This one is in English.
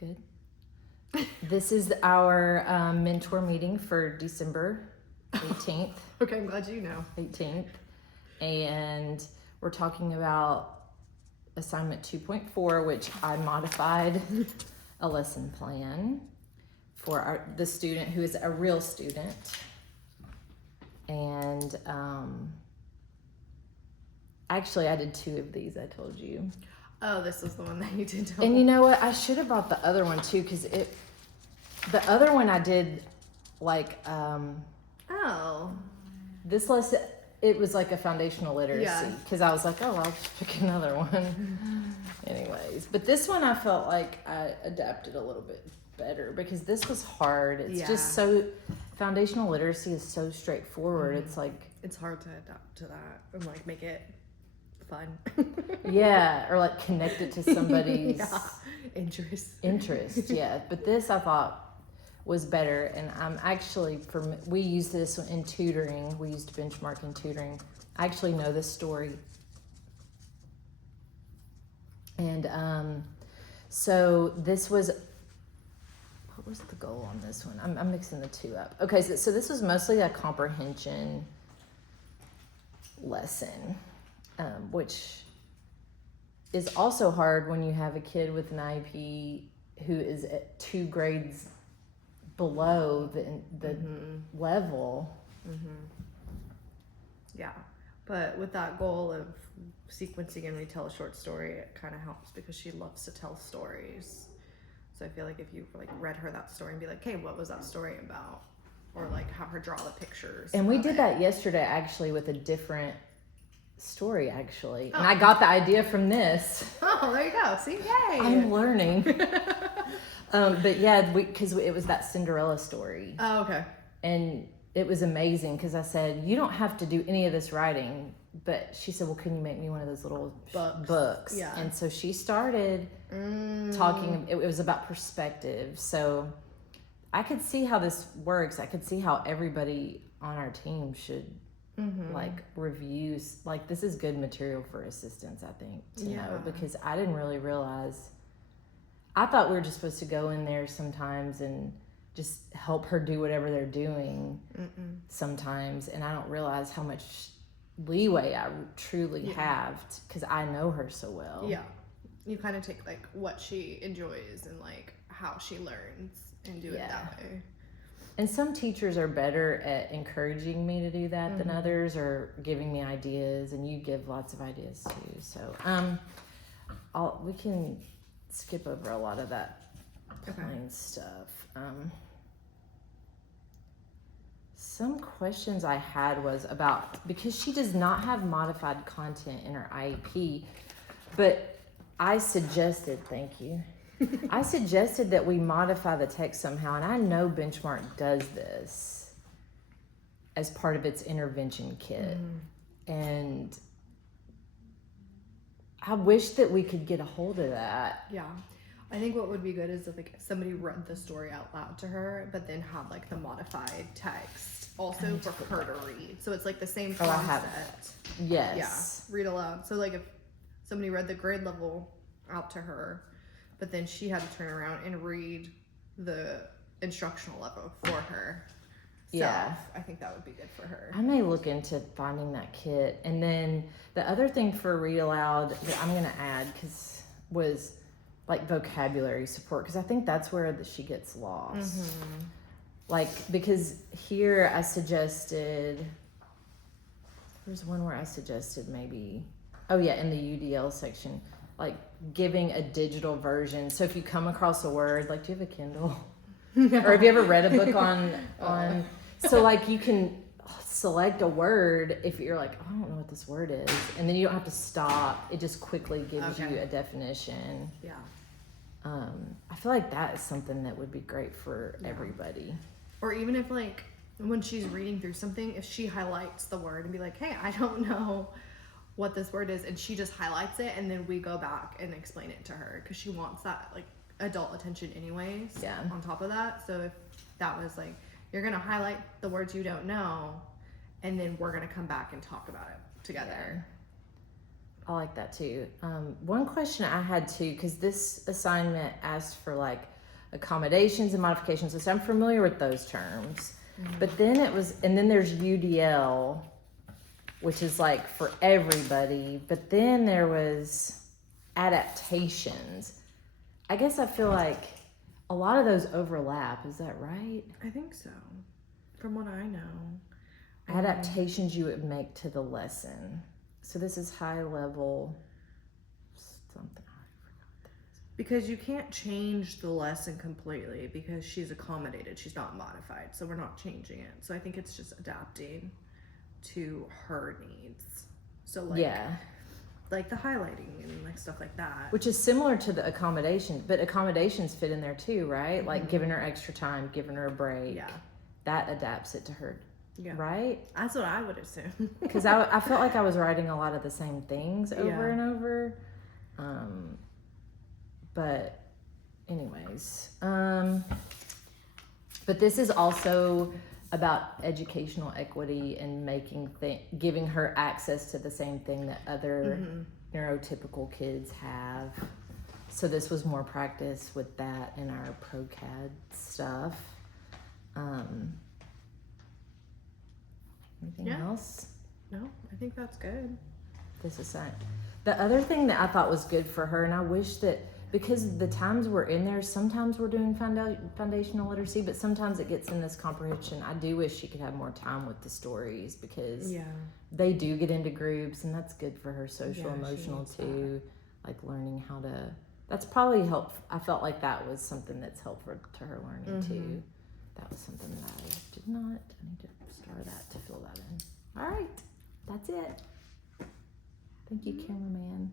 Good. This is our mentor meeting for December 18th. Okay, I'm glad you know. 18th. And we're talking about assignment 2.4, which I modified a lesson plan for the student who is a real student. And actually, I did 2 of these, I told you. Oh, this was the one that you did tell And me. you know what? I should have brought the other one too, because the other one I did like Oh. this lesson. It was like a foundational literacy, Yeah. because I was like, oh, I'll just pick another one. Anyways, but this one I felt like I adapted a little bit better because this was hard. It's just so foundational literacy is so straightforward. It's like it's hard to adapt to that and like make it fun. yeah, or like connect it to somebody's interest. Yeah, but this I thought was better, and I'm actually we use this in tutoring. We used Benchmark in tutoring. I actually know this story, and so this was. What was the goal on this one? I'm mixing the 2 up. Okay, so this was mostly a comprehension lesson, which is also hard when you have a kid with an IEP who is at 2 grades below the level. Yeah, but with that goal of sequencing and retell a short story, it kind of helps because she loves to tell stories. So I feel like if you like read her that story and be like, hey, what was that story about? Or like have her draw the pictures. And we did that yesterday actually with a different story actually. And I got the idea from this. Oh, there you go. See, yay. I'm learning. But yeah, because it was that Cinderella story. Oh, okay. And it was amazing because I said, you don't have to do any of this writing. But she said, well, can you make me one of those little books? Yeah. And so she started talking. It was about perspective. So I could see how this works. I could see how everybody on our team should like reviews. Like this is good material for assistants, I think, to know, because I didn't really realize. I thought we were just supposed to go in there sometimes and just help her do whatever they're doing sometimes. And I don't realize how much leeway I truly have because I know her so well. Yeah. You kind of take like what she enjoys and like how she learns and do it that way. And some teachers are better at encouraging me to do that than others, or giving me ideas, and you give lots of ideas too. So we can skip over a lot of that plain stuff. Some questions I had was about, because she does not have modified content in her IEP, but I suggested, thank you, I suggested that we modify the text somehow, and I know Benchmark does this as part of its intervention kit. And I wish that we could get a hold of that. Yeah. I think what would be good is if like somebody read the story out loud to her, but then had like the modified text also for her to read. So it's like the same concept. I have that. Yes. Yeah. Read aloud. So like if somebody read the grade level out to her, but then she had to turn around and read the instructional level for her. Yeah. I think that would be good for her. I may look into finding that kit. And then the other thing for read aloud that I'm going to add was like vocabulary support, because I think that's where she gets lost. Like, because here I suggested, there's one where I suggested maybe, in the UDL section, like giving a digital version. So if you come across a word, like, do you have a Kindle? Or have you ever read a book on so like you can select a word if you're like, I don't know what this word is, and then you don't have to stop. It just quickly gives you a definition. Yeah. I feel like that is something that would be great for everybody. Or even if like when she's reading through something, if she highlights the word and be like, hey, I don't know what this word is, and she just highlights it, and then we go back and explain it to her because she wants that like adult attention anyways. Yeah. On top of that, so if that was like, you're gonna highlight the words you don't know, and then we're gonna come back and talk about it together. I like that too. One question I had too, because this assignment asked for like accommodations and modifications, so I'm familiar with those terms. But then and then there's UDL, which is like for everybody. But then there was adaptations. I guess I feel like a lot of those overlap. Is that right? I think so. From what I know. Adaptations you would make to the lesson. So this is high level something. Because you can't change the lesson completely because she's accommodated. She's not modified. So we're not changing it. So I think it's just adapting to her needs. So like, Yeah. like the highlighting and like stuff like that. Which is similar to the accommodations, but accommodations fit in there too, right? Like giving her extra time, giving her a break. Yeah. That adapts it to her. Yeah. Right? That's what I would assume. Because I felt like I was writing a lot of the same things over Yeah. and over. But anyways, but this is also about educational equity and giving her access to the same thing that other neurotypical kids have. So this was more practice with that in our ProCAD stuff. Anything else? No, I think that's good. This is it. The other thing that I thought was good for her, and I wish that, because the times we're in there, sometimes we're doing foundational literacy, but sometimes it gets in this comprehension. I do wish she could have more time with the stories, because they do get into groups, and that's good for her social, emotional too. Like learning how to, that's probably I felt like that was something that's helpful to her learning too. That was something that I did not. I need to star that to fill that in. All right, that's it. Thank you, cameraman.